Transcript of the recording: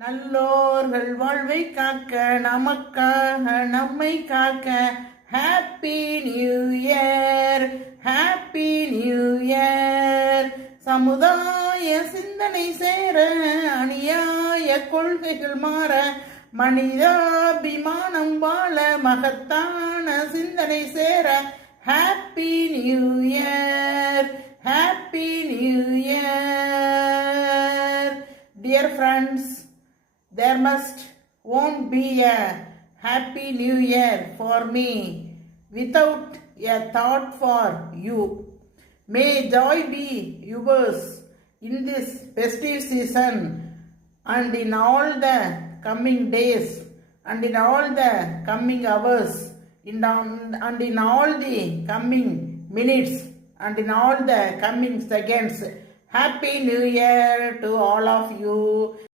நல்லோர்கள் வாழ்வை காக்க நமக்காக நம்மை காக்க happy new year, happy new year. சமுதாய சிந்தனை சேர, அநியாய கொள்கைகள் மாற, மனிதாபிமானம் வாழ, மகத்தான சிந்தனை சேர happy new year, happy new year. Dear friends, there won't be a happy new year for me without a thought for you. May joy be yours in this festive season and in all the coming days and in all the coming hours and in all the coming minutes and in all the coming seconds. Happy New Year to all of you.